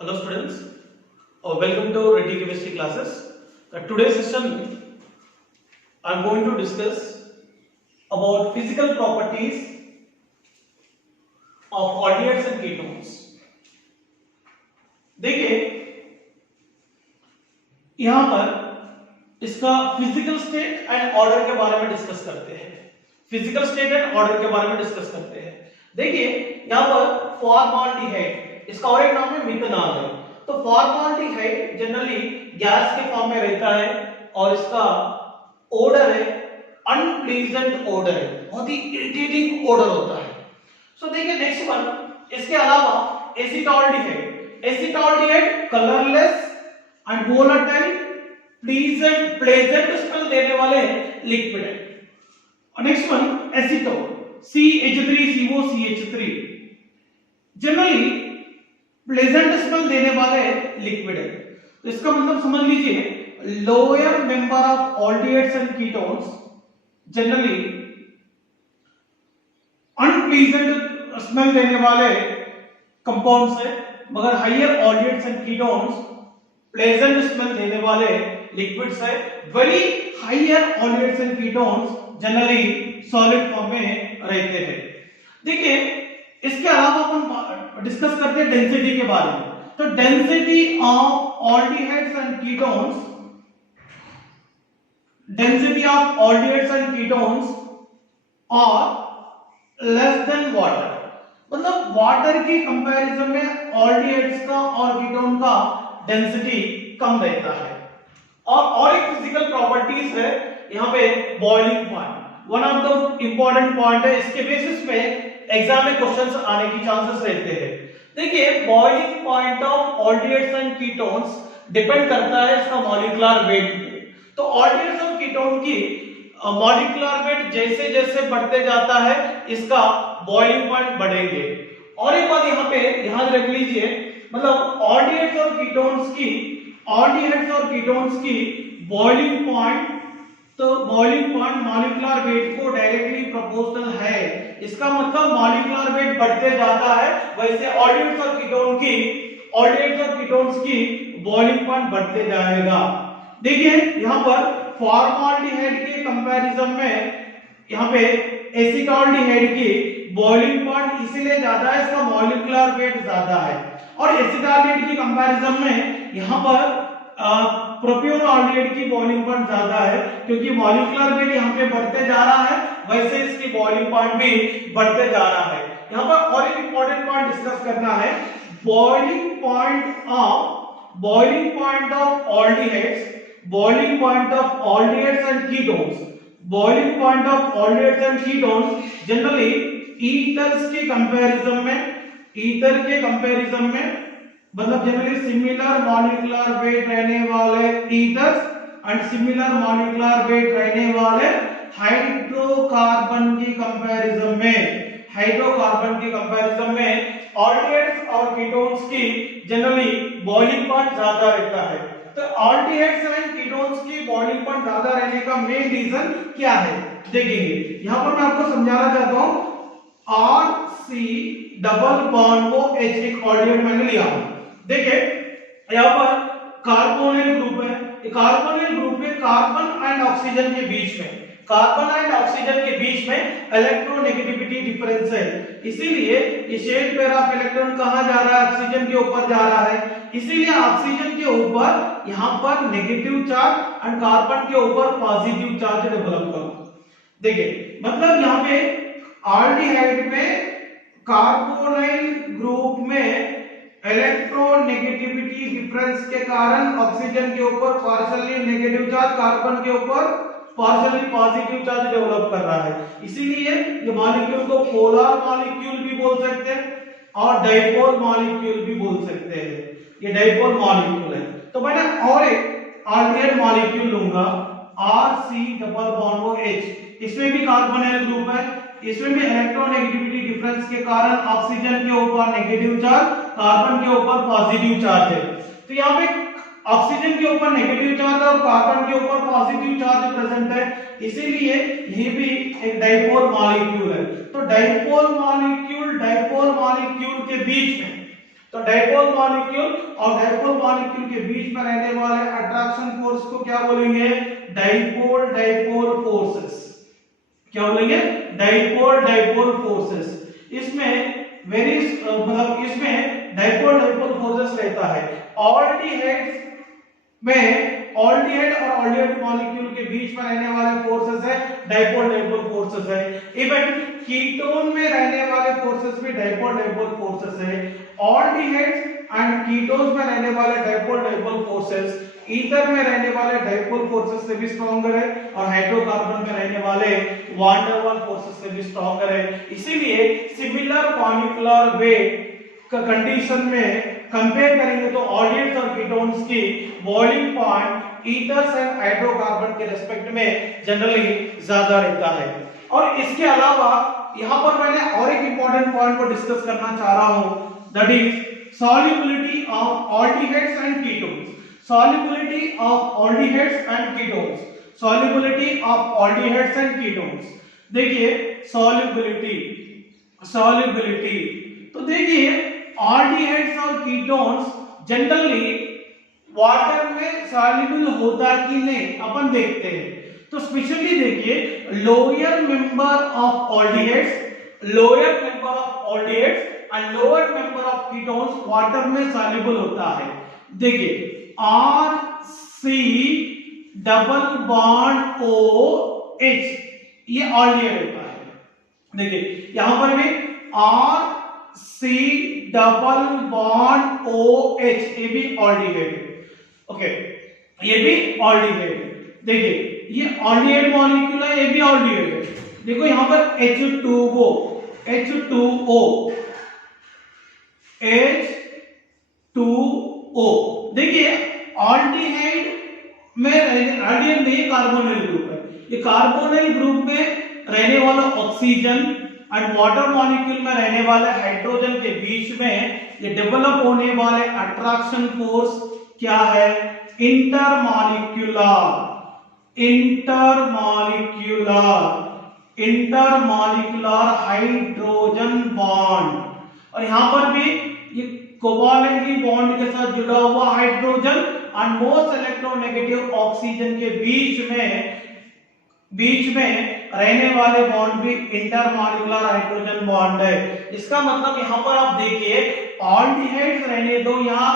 Hello students, welcome to Ready Chemistry classes. Today's session I am going to discuss about physical properties of aldehydes and ketones. देखिए यहां पर इसका physical state and order के बारे में discuss करते हैं। फिजिकल स्टेट एंड ऑर्डर के बारे में डिस्कस करते हैं। देखिए यहां पर फॉर्माल्डिहाइड, इसका और एक नाम है मिथेनॉल है। तो फॉर्माल्डिहाइड जनरली गैस के फॉर्म में रहता है और इसका ओडर है अनप्लीजेंट ओडर है, बहुत ही इरिटेटिंग ओडर होता है। सो देखिए नेक्स्ट वन, इसके अलावा acetaldehyde, acetaldehyde colourless and volatile pleasant smell देने वाले लिक्विड है। और next one acetone, CH3COCH3 generally pleasant smell देने वाले लिक्विड है। तो इसका मतलब समझ लीजिए lower member of aldehydes and ketones generally unpleasant smell देने वाले कंपाउंड्स है, मगर higher aldehydes and ketones pleasant smell देने वाले लिक्विड्स है। Very higher aldehydes and ketones generally solid form में रहते हैं। देखिए इसके अलावा अपन डिस्कस करते हैं डेंसिटी के बारे में। तो density of aldehydes and ketones, density of aldehydes and ketones are less than water, मतलब वाटर की कंपैरिजन में aldehydes का और कीटोन का डेंसिटी कम रहता है। और एक फिजिकल प्रॉपर्टीज है यहाँ पे boiling point, one of the important point है। इसके बेसिस पे एग्जाम में क्वेश्चंस आने की चांसेस रहते हैं। देखिए boiling point of aldehydes and ketones depend करता है इसका मॉलिक्यूलर वेट पे। तो aldehydes और कीटोन की मॉलिक्यूलर वेट जैसे जैसे बढ़ते जाता है इसका बॉइलिंग पॉइंट बढ़ेंगे। और एक बात यहाँ पे ध्यान रख लीजिए, मतलब aldehydes और कीटोन्स की बॉइलिंग पॉइंट, तो बॉइलिंग पॉइंट मॉलिक्यूलर वेट को डायरेक्टली प्रोपोर्शनल है। इसका मतलब मॉलिक्यूलर वेट बढ़ते जाता है, वैसे aldehydes और कीटोन्स की बॉइलिंग पॉइंट बढ़ते जाएगा। देखिए यहाँ पर फॉर्माल्डिहाइड के कंपैरिजन में यहाँ पे एसिटाल्डिहाइड की बॉइलिंग पॉइंट इसीलिए ज्यादा है, इसका मॉलिक्यूलर वेट ज्यादा है। और एसिटाल्डिहाइड की कंपैरिजन में यहाँ पर प्रोपियोनॉल्डिहाइड की बॉइलिंग पॉइंट ज्यादा है, क्योंकि मॉलिक्यूलर वेट यहाँ पे बढ़ते जा रहा है, वैसे इसकी बॉइलिंग पॉइंट भी बढ़ते जा रहा है। यहाँ पर और एक इंपॉर्टेंट पॉइंट डिस्कस करना है, boiling point of aldehydes and ketones, boiling point of aldehydes and ketones generally ether के कंपैरिजन में मतलब जनरली सिमिलर मॉलिक्यूलर वेट रहने वाले ethers and similar molecular weight रहने वाले हाइड्रोकार्बन की कंपैरिजन में aldehydes और कीटोन्स की जनरली बॉइलिंग पॉइंट ज्यादा रहता है। तो aldehydes एंड कीटोन्स की बॉइलिंग पॉइंट ज्यादा रहने का मेन रीजन क्या है देखेंगे। यहां पर मैं आपको समझाना चाहता हूं, RC डबल बॉन्ड को H एक aldehyde मैंने लिया हूं। देखिए यहाँ पर कार्बोनिल ग्रुप है, कार्बोनिल ग्रुप में कार्बन एंड ऑक्सीजन के बीच में इलेक्ट्रोनेगेटिविटी डिफरेंस है, इसीलिए ये शेड पेयर ऑफ इलेक्ट्रॉन कहां जा रहा है, ऑक्सीजन के ऊपर जा रहा है। इसीलिए ऑक्सीजन के ऊपर यहां पर नेगेटिव चार्ज एंड कार्बन के ऊपर पॉजिटिव चार्ज डेवलप होगा। देखिए मतलब यहां पे aldehyde में कार्बोनिल ग्रुप में इलेक्ट्रोनेगेटिविटी डिफरेंस के कारण ऑक्सीजन के ऊपर पार्शियली नेगेटिव चार्ज, कार्बन के ऊपर पार्शियली पॉजिटिव चार्ज डेवलप कर रहा है। इसीलिए ये मॉलिक्यूल को पोलर मॉलिक्यूल भी बोल सकते हैं और डाइपोल मॉलिक्यूल भी बोल सकते हैं। ये डाइपोल मॉलिक्यूल है। तो मैंने और एक aldehyde मॉलिक्यूल लूंगा RC डबल बॉन्ड को H, इसमें भी कार्बोनिल ग्रुप है, इसमें भी इलेक्ट्रोनेगेटिविटी डिफरेंस के कारण ऑक्सीजन के ऊपर नेगेटिव चार्ज, कार्बन के ऊपर पॉजिटिव चार्ज है। तो यहाँ पे ऑक्सीजन के ऊपर नेगेटिव चार्ज और कार्बन के ऊपर पॉजिटिव चार्ज प्रेजेंट है, इसीलिए ये भी एक डाइपोल मॉलिक्यूल है। तो डाइपोल मॉलिक्यूल के बीच में तो डाइपोल मॉलिक्यूल और डाइपोल मॉलिक्यूल के बीच में रहने वाले अट्रैक्शन फोर्स को क्या बोलेंगे? Dipole dipole forces. क्या बोलेंगे? Dipole dipole forces. इसमें मतलब इसमें डाइपोल डाइपोल फोर्सेस रहता है। ऑल्डिहाइड्स में ऑल्डिहाइड और ऑल्डिहाइड मॉलिक्यूल के बीच में रहने वाले फोर्सेस है डाइपोल डाइपोल फोर्सेस है। इवन कीटोन में रहने वाले फोर्सेस भी डाइपोल डाइपोल फोर्सेस है। ऑल्डिहाइड्स एंड कीटोन्स में रहने वाले डाइपोल डाइपोल फोर्सेस ईथर में रहने वाले डाइपोल फोर्सेस से भी स्ट्रॉन्गर है और हाइड्रोकार्बन में रहने वाले वान डेर वाल फोर्सेस से भी स्ट्रॉन्गर है। इसीलिए सिमिलर मॉलिक्यूलर वेट का कंडीशन में कंपेयर करेंगे तो ऑल्डिहाइड्स और कीटोन्स की boiling point ethers and hydrocarbon के रिस्पेक्ट में जनरली ज्यादा रहता है। और इसके अलावा यहां पर मैंने और एक इंपॉर्टेंट पॉइंट को डिस्कस करना चाह रहा हूं, that is solubility of aldehydes and ketones. Solubility of aldehydes and ketones. Solubility of aldehydes and ketones. देखिए solubility तो देखिए aldehydes और ketones जनरली वाटर में सॉल्युबल होता कि नहीं अपन देखते हैं। तो स्पेशली देखिए lower member of aldehydes and lower member of ketones water में soluble होता है। देखिए RC डबल बॉन्ड OH ये ऑल्डिहाइड होता है। देखिए यहां पर भी RC डबल बॉन्ड OH ये भी ऑल्डिहाइड है। ओके ये भी ऑल्डिहाइड है। देखिए ये ऑल्डिहाइड मॉलिक्यूल है, ये भी ऑल्डिहाइड है। देखो यहां पर H2O देखिए ऑल्डिहाइड में ऑल्डिहाइड में कार्बोनिल ग्रुप है। ये कार्बोनिल ग्रुप में रहने वाला ऑक्सीजन एंड वाटर मॉलिक्यूल में रहने वाले हाइड्रोजन के बीच में ये डेवलप होने वाले अट्रैक्शन फोर्स क्या है? Intermolecular hydrogen bond. और यहां पर भी ये कोवालेंटली बॉन्ड के साथ जुड़ा हुआ हाइड्रोजन और मोस्ट इलेक्ट्रोनेगेटिव ऑक्सीजन के बीच में रहने वाले बॉन्ड भी इंटरमॉलिक्यूलर हाइड्रोजन बॉन्ड है। इसका मतलब यहां पर आप देखिए ऑल्डिहाइड्स रहने दो, यहां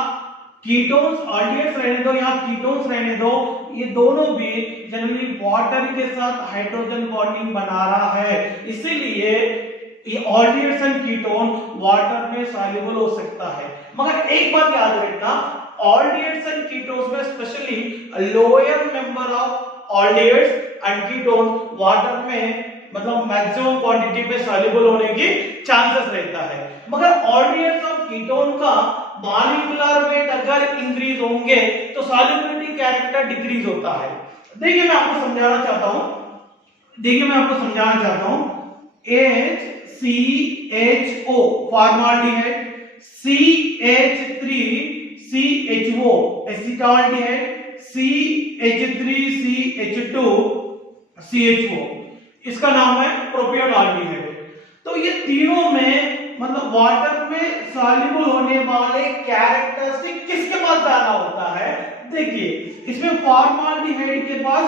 कीटोन्स, ऑल्डिहाइड्स रहने दो, यहां कीटोन्स रहने दो, ये दोनों भी जनरली वाटर के साथ हाइड्रोजन बॉन्डिंग बना रहा है। इसीलिए ये ऑल्डिहाइड्स एंड कीटोन वाटर में सॉल्युबल हो सकता है। मगर एक बात याद रखना, ऑल्डिहाइड्स एंड कीटोन्स में specially lower member of aldehydes and ketone water में मतलब मैक्सिमम क्वांटिटी पे सॉल्युबल होने की चांसेस रहता है। मगर ऑल्डिहाइड्स और कीटोन का मॉलिक्यूलर वेट अगर इंक्रीज होंगे तो सॉल्युबिलिटी कैरेक्टर डिक्रीज होता है। देखिए मैं आपको समझाना चाहता हूं HCHO formaldehyde, CH3CHO acetaldehyde, CH3CH2CHO इसका नाम है प्रोपियोनॉल्डिहाइड। तो ये तीनों में मतलब वाटर में सॉल्युबल होने वाले कैरेक्टरिस्टिक किसके पास ज्यादा होता है? देखिए इसमें फॉर्माल्डिहाइड के पास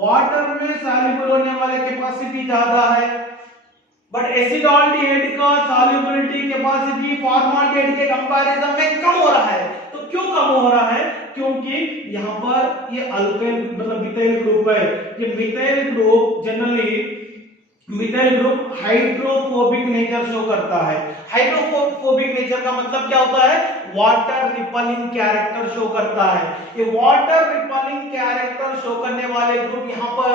वाटर में सॉल्युबल होने वाले कैपेसिटी ज्यादा है, बट एसिडाल्डिहाइड का सॉल्युबिलिटी कैपेसिटी फॉर्माल्डिहाइड के कंपैरिजन में कम हो रहा है। तो क्यों कम हो रहा है? क्योंकि यहाँ पर ये अल्केन मतलब मिथाइल ग्रुप है। ये methyl group generally hydrophobic nature show करता है। हाइड्रोफोबिक नेचर का मतलब क्या होता है? वाटर रिपलिंग कैरेक्टर शो करता है। ये वाटर रिपलिंग कैरेक्टर शो करने वाले ग्रुप यहाँ पर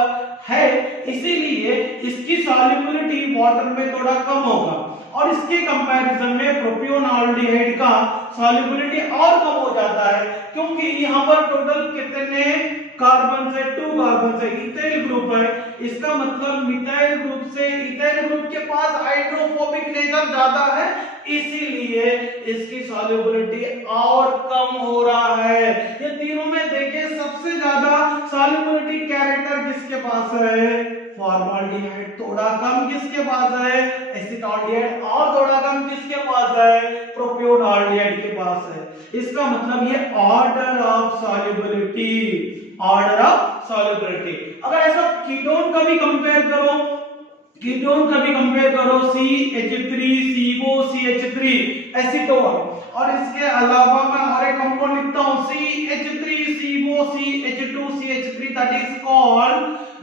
है, इसीलिए इसकी सॉल्युबिलिटी वाटर में थोड़ा कम होगा और इसके कंपैरिजन में प्रोपियोनॉल्डिहाइड का सॉल्युबिलिटी और कम हो जाता है, क्योंकि यहाँ पर टोटल कितने कार्बन से 2 कार्बन से इथाइल ग्रुप है। इसका मतलब मिथाइल ग्रुप से इथाइल ग्रुप के पास हाइड्रोफोबिक नेचर ज्यादा है, इसीलिए इसकी सॉल्युबिलिटी और कम हो रहा है। ये तीनों में देखिए सबसे ज्यादा सॉल्युबिलिटी कैरेक्टर किसके पास है? फॉर्माल्डिहाइड थोड़ा कम किसके पास है, एसीटाल्डिहाइड, और थोड़ा कम किसके पास है, प्रोपियोनाल्डिहाइड के पास है। इसका मतलब ये order of solubility, order of solubility. अगर ऐसा कीटोन का भी कंपेयर करो, कीटोन का भी कंपेयर करो, CH3 CO CH3 एसीटोन, और इसके अलावा मैं और एक कंपाउंड लिखता हूं CH3 CO CH2 CH3 that is called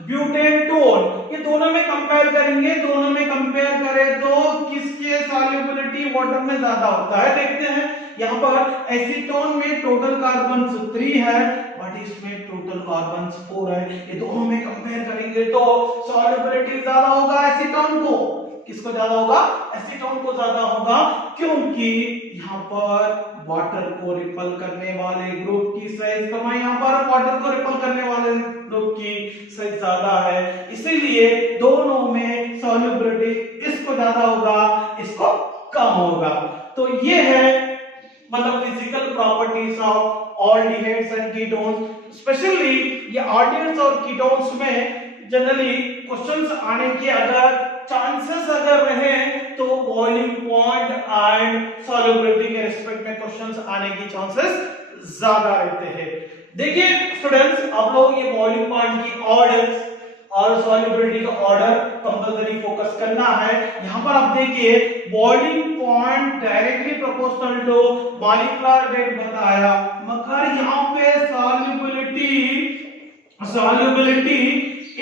butanone. ये दोनों में कंपेयर करेंगे, दोनों में कंपेयर करें तो किसके सॉल्युबिलिटी वाटर में ज्यादा होता है, देखते हैं। यहाँ पर एसीटोन में टोटल कार्बन्स 3 है बट इसमें टोटल कार्बन्स 4 है। ये दोनों में कंपेयर करेंगे तो सॉल्युबिलिटी ज्यादा होगा एसीटोन को। किसको ज्यादा होगा, एसीटोन को ज्यादा होगा, क्योंकि यहाँ पर वाटर को रिपल करने वाले ग्रुप की साइज कम है, यहाँ पर वाटर को रिपल करने वाले ग्रुप की साइज ज्यादा है, इसीलिए दोनों में सॉल्युबिलिटी इसको ज्यादा होगा, इसको कम होगा। तो ये है मतलब physical properties of aldehydes and ketones. Specially ये ऑल्डिहाइड्स और कीटोन्स में जनरली क्वेश्चंस आने के अगर चांसेस अगर रहे तो बॉइलिंग पॉइंट एंड सॉल्युबिलिटी के रिस्पेक्ट में क्वेश्चंस आने की चांसेस ज्यादा रहते हैं। देखिए स्टूडेंट्स, आप लोग ये बॉइलिंग पॉइंट की ऑर्डर्स और सॉल्युबिलिटी का ऑर्डर कंपल्सरी फोकस करना है। यहां पर आप देखिए boiling point directly proportional to molecular weight बताया, मगर यहां पे solubility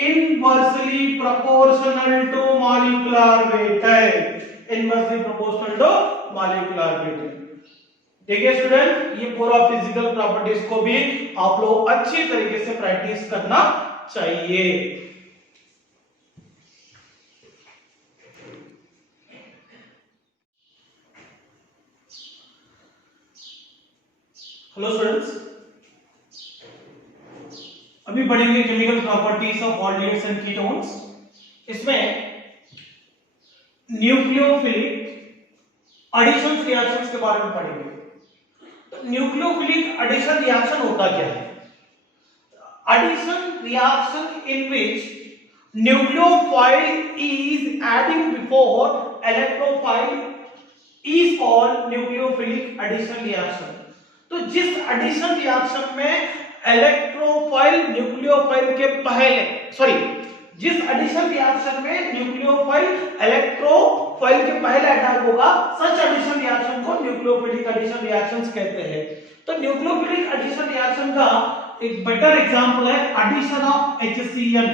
inversely proportional to molecular weight है, inversely proportional to molecular weight. देखिए स्टूडेंट, ये पूरा फिजिकल प्रॉपर्टीज को भी आप लोग अच्छी तरीके से प्रैक्टिस करना चाहिए। हेलो स्टूडेंट्स, अभी पढ़ेंगे chemical properties of aldehydes and ketones. इसमें न्यूक्लियोफिलिक एडिशन रिएक्शंस के बारे में पढ़ेंगे। तो न्यूक्लियोफिलिक एडिशन रिएक्शन होता क्या है? Addition reaction in which nucleophile is adding before electrophile is called nucleophilic addition reaction. तो जिस एडिशन रिएक्शन में इलेक्ट्रोफाइल न्यूक्लियोफाइल के पहले, जिस एडिशन रिएक्शन में न्यूक्लियोफाइल इलेक्ट्रोफाइल के पहले अटैक होगा, सच एडिशन रिएक्शन को न्यूक्लियोफिलिक एडिशन रिएक्शंस कहते हैं। तो न्यूक्लियोफिलिक एडिशन रिएक्शन का एक बेटर एग्जांपल है addition of HCN,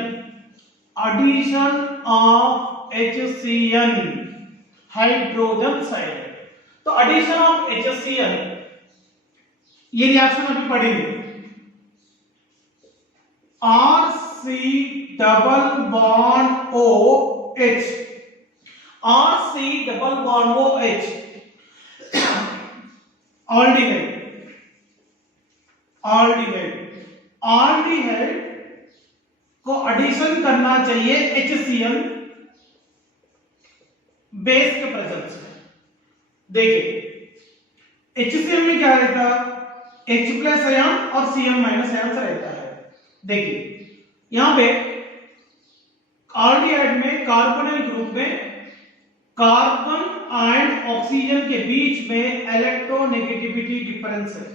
addition of HCN hydrogen side. तो एडिशन ऑफ HCN, ये रिएक्शन अभी पढ़ेंगे। RC double bond OH, RC double bond OH aldehyde को एडिशन करना चाहिए HCN बेस के प्रेजेंस में। देखिए HCN में क्या रहता है, H प्लस आयन और Cn माइनस आयन से रहता है। देखिए यहां पे ऑल्डिहाइड में कार्बोनिल ग्रुप में कार्बन एंड ऑक्सीजन के बीच में इलेक्ट्रोनेगेटिविटी डिफरेंस है।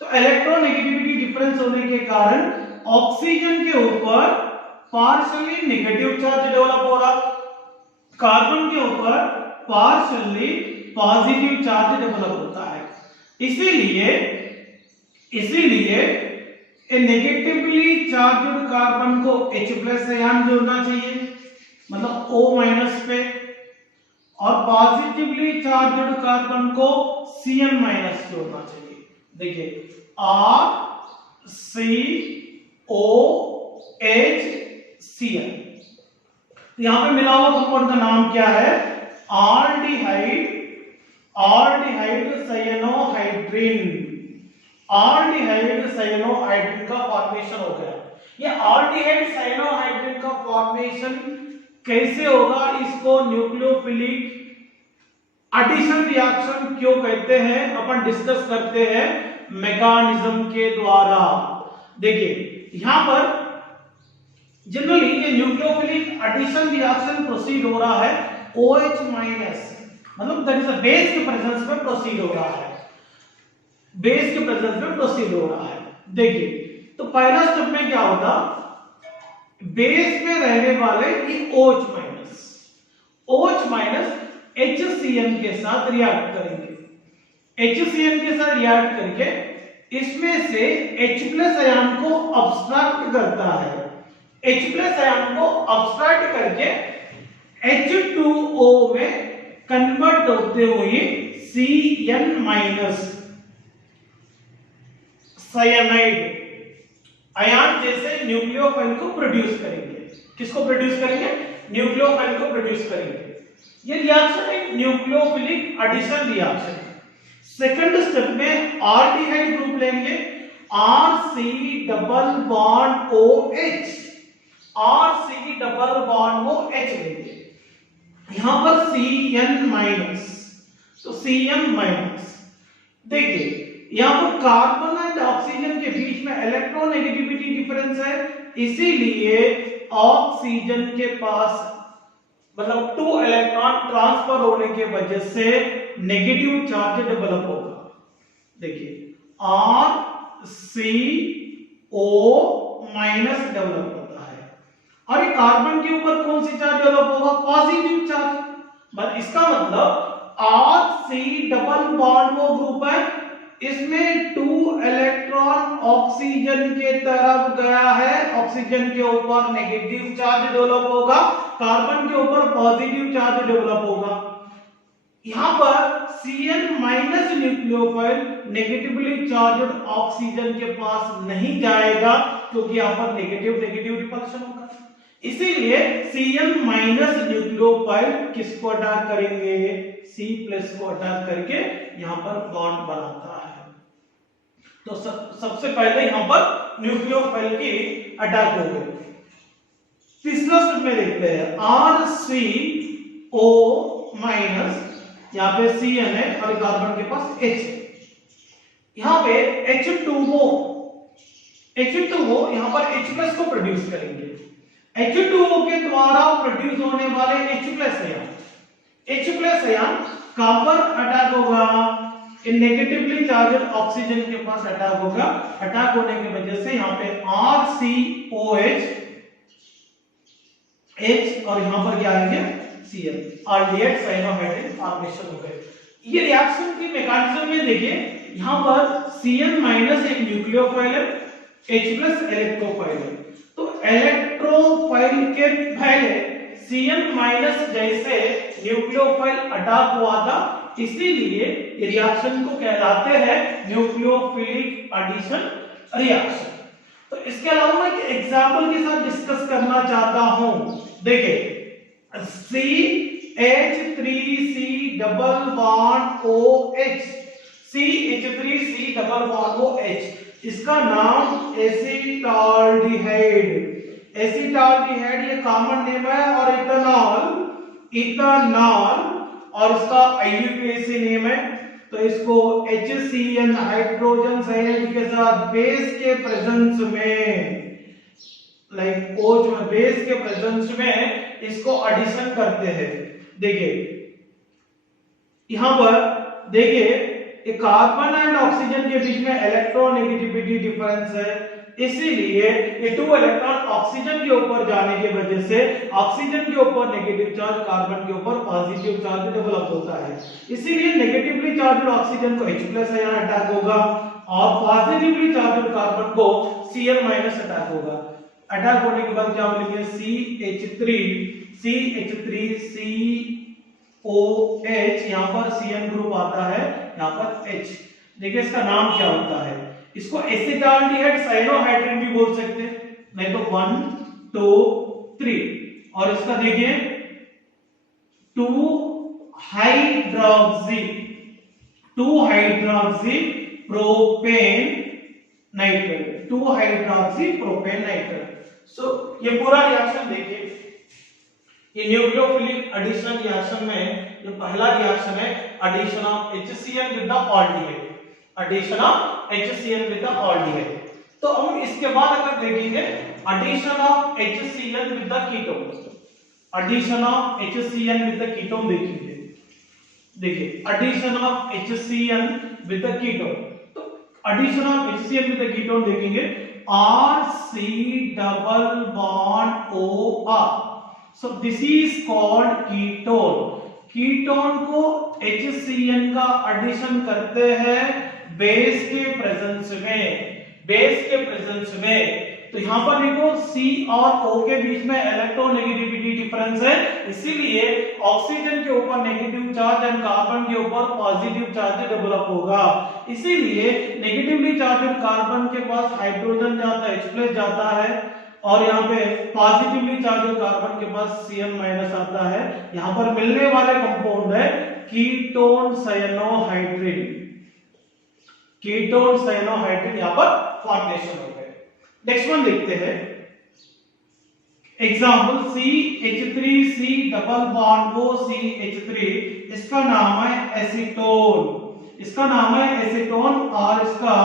तो इलेक्ट्रोनेगेटिविटी डिफरेंस होने के कारण ऑक्सीजन के ऊपर पार्शियली नेगेटिव चार्ज डेवलप हो रहा, कार्बन के ऊपर पार्शियली पॉजिटिव चार्ज डेवलप होता है। इसीलिए ए नेगेटिवली चार्ज्ड कार्बन को H प्लस आयन जोड़ना चाहिए, मतलब O माइनस पे, और पॉजिटिवली चार्ज्ड कार्बन को Cn माइनस जोड़ना चाहिए। देखिए RCOHCn, यहां पे मिला हुआ कंपाउंड का नाम क्या है, ऑल्डिहाइड साइनोहाइड्रिन। ऑल्डिहाइड साइनोहाइड्रिन का फॉर्मेशन हो गया। ये ऑल्डिहाइड साइनोहाइड्रिन का फॉर्मेशन कैसे होगा, इसको न्यूक्लियोफिलिक एडिशन रिएक्शन क्यों कहते हैं, अपन डिस्कस करते हैं मैकेनिज्म के द्वारा। देखिए यहां पर जनरली ये न्यूक्लियोफिलिक एडिशन रिएक्शन प्रोसीड हो रहा है OH माइनस, मतलब दैट इज अ बेस के प्रेजेंस में प्रोसीड हो रहा है, बेस के प्रेजेंस में प्रोसीड हो रहा है। देखिए तो पहला स्टेप में क्या होता, बेस में रहने वाले ये OH माइनस HCN के साथ रिएक्ट करेंगे, HCN के साथ रिएक्ट करके इसमें से H+ आयन को अब्स्ट्रैक्ट करता है, H+ आयन को अब्स्ट्रैक्ट करके H2O में कन्वर्ट होते हुए CN- साइनाइड आयन जैसे न्यूक्लियोफाइल को प्रोड्यूस करेंगे। किसको प्रोड्यूस करेंगे? न्यूक्लियोफाइल को प्रोड्यूस करेंगे। ये रिएक्शन एक न्यूक्लियोफिलिक एडिशन रिएक्शन है। सेकंड स्टेप में आल्डिहाइड ग्रुप लेंगे, RC double bond OH, RC double bond OH लेंगे, यहां पर CN-, तो CN-। देखिए यहां पर कार्बन एंड ऑक्सीजन के बीच में इलेक्ट्रोनेगेटिविटी डिफरेंस है, इसीलिए ऑक्सीजन के पास मतलब 2 इलेक्ट्रॉन ट्रांसफर होने के वजह से नेगेटिव चार्ज डेवलप होगा। देखिए RCO- डेवलप होता है, और ये कार्बन के ऊपर कौन सी चार्ज डेवलप होगा? Positive charge. बट इसका मतलब RC डबल बॉन्ड वो ग्रुप है, इसमें 2 इलेक्ट्रॉन ऑक्सीजन के तरफ गया है, ऑक्सीजन के ऊपर नेगेटिव चार्ज डेवलप होगा, कार्बन के ऊपर पॉजिटिव चार्ज डेवलप होगा। यहां पर CN- nucleophile negatively charged oxygen के पास नहीं जाएगा, क्योंकि यहां पर नेगेटिव रिपल्शन होगा, इसीलिए CN- न्यूक्लियोफाइल किसको अटैक करेंगे? C+ को अटैक करके यहां पर बॉन्ड बनाता है। तो सबसे पहले यहां पर न्यूक्लियोफाइल की अटैक हो गई। तीसरा स्टेप में देखते हैं RCO-, यहां पे CN है और कार्बन के पास H है, यहां पे H2O यहां पर H+ को प्रोड्यूस करेंगे, H2O के द्वारा प्रोड्यूस होने वाले H+ आयन कहां पर अटैक होगा? इन नेगेटिवली चार्ज्ड ऑक्सीजन के पास अटैक होगा, अटैक होने की वजह से यहां पे RCOH H और यहां पर क्या आएंगे? Cl, आल्डिहाइड साइनोहाइड्रिन फॉर्मेशन हो गए। ये रिएक्शन की मैकेनिज्म में देखिए, यहां पर CN- एक न्यूक्लियोफाइल है, H+ इलेक्ट्रोफाइल है, तो इलेक्ट्रोफाइल के पहले CN- जैसे न्यूक्लियोफाइल अटैक हुआ था, इसीलिए ये रिएक्शन को कहलाते हैं न्यूक्लियोफिलिक एडिशन रिएक्शन। तो इसके अलावा मैं एक एग्जांपल के साथ डिस्कस करना चाहता हूं। देखिए CH3C double bond OH, CH3C double bond OH, इसका नाम एसिटाल्डिहाइड, ये कॉमन नेम है, और इथेनॉल और इसका IUPAC नेम है। तो इसको HCN हाइड्रोजन साइनाइड के साथ बेस के प्रेजेंस में, लाइक OH में बेस के प्रेजेंस में इसको एडिशन करते हैं। देखिए यहां पर देखिए ये कार्बन एंड ऑक्सीजन के बीच में इलेक्ट्रोनेगेटिविटी डिफरेंस है, इसीलिए ये 2 इलेक्ट्रॉन ऑक्सीजन के ऊपर जाने की वजह से ऑक्सीजन के ऊपर नेगेटिव चार्ज, कार्बन के ऊपर पॉजिटिव चार्ज डेवलप होता है, इसीलिए नेगेटिवली चार्ज्ड ऑक्सीजन को H+ आयन अटैक होगा और पॉजिटिवली चार्ज्ड कार्बन को Cl- अटैक होगा। अटैक होने के बाद क्या मिलेंगे? CH3COH, यहां पर CN ग्रुप आता है, यहां पर H। देखिए इसका नाम क्या होता है? इसको एसिटाल्डिहाइड साइनोहाइड्रिन भी बोल सकते हैं, नहीं तो 1 2 3, और इसका देखिए 2 hydroxy propane nitrate, 2 hydroxy propane nitrate. So ये पूरा रिएक्शन देखिए, ये न्यूक्लियोफिलिक एडिशन रिएक्शन में ये पहला रिएक्शन है, addition of HCN with the aldehyde, addition of HCN with the aldehyde. तो हम इसके बाद अगर देखेंगे addition of HCl with the ketone, addition of HCl with the ketone देखेंगे, देखिए addition of HCl with the ketone, तो addition of HCl with the ketone देखेंगे RC double bond OR, so this is called ketone. Ketone को HCl का addition करते हैं base के presence में, बेस के प्रेजेंस में, तो यहां पर देखो C और O के बीच में इलेक्ट्रोनेगेटिविटी डिफरेंस है, इसीलिए ऑक्सीजन के ऊपर नेगेटिव चार्ज एंड कार्बन के ऊपर पॉजिटिव चार्ज डेवलप होगा। इसीलिए नेगेटिवली चार्ज कार्बन के पास हाइड्रोजन जाता है, H+ जाता है, और यहाँ पे पॉजिटिवली चार्ज कार्बन के पास Cl- आता है। यहाँ पर मिलने वाले कंपाउंड है कीटोन साइनोहाइड्रिन, कीटोन साइनोहाइड्रिन यहाँ पर फॉर्मेशन हो गए। नेक्स्ट वन देखते हैं, example CH3C double bond OCH3, इसका नाम है एसीटोन, इसका नाम है एसीटोन, और इसका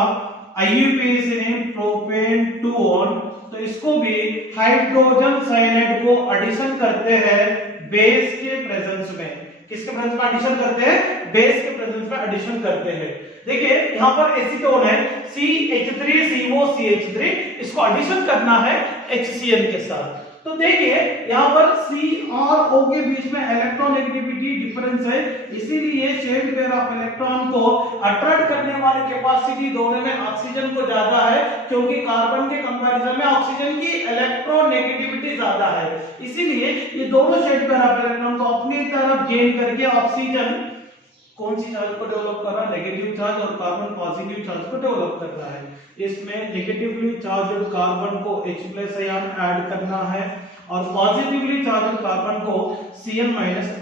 IUPAC नेम प्रोपेंटून, तो इसको भी हाइड्रोजन साइनाइड को एडिशन करते हैं बेस के प्रेजेंस में, किसके प्रेजेंस में एडिशन करते हैं, बेस के प्रेजेंस में एडिशन करते हैं। देखिए यहां पर एसीटोन है CH3COCH3, इसको एडिशन करना है HCl के साथ, तो देखिए यहां पर C और O के बीच में इलेक्ट्रोनेगेटिविटी डिफरेंस है, इसीलिए शेड पेयर ऑफ इलेक्ट्रॉन को अट्रैक्ट करने वाली कैपेसिटी दोनों में ऑक्सीजन को ज्यादा है, क्योंकि कार्बन के कंपैरिजन में ऑक्सीजन की इलेक्ट्रोनेगेटिविटी ज्यादा है, इसीलिए ये दोनों शेड पेयर ऑफ इलेक्ट्रॉन को अपनी तरफ गेन करके ऑक्सीजन कौन सी चार्ज को डेवलप कर रहा है, नेगेटिव चार्ज, और कार्बन पॉजिटिव चार्ज को डेवलप कर रहा है। इसमें नेगेटिवली चार्ज कार्बन को H+ आयन ऐड करना है और पॉजिटिवली चार्ज कार्बन को Cl-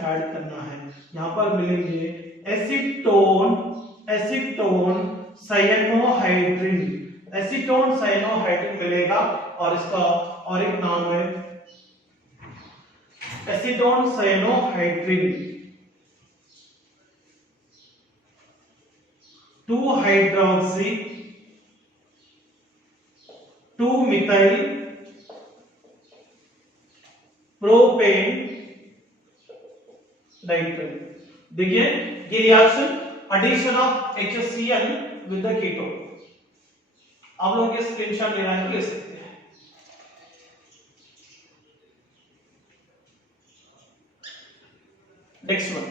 ऐड करना है। यहाँ पर मिलेंगे acetone, acetone cyanohydrin, acetone cyanohydrin मिलेगा, और इसका और एक नाम है acetone cyanohydrin, two hydroxy two methyl propane diethyl. देखिए ये reaction addition of HCl with the ketone, आप लोग ये स्क्रीनशॉट लेना है तो ले सकते हैं। Next one,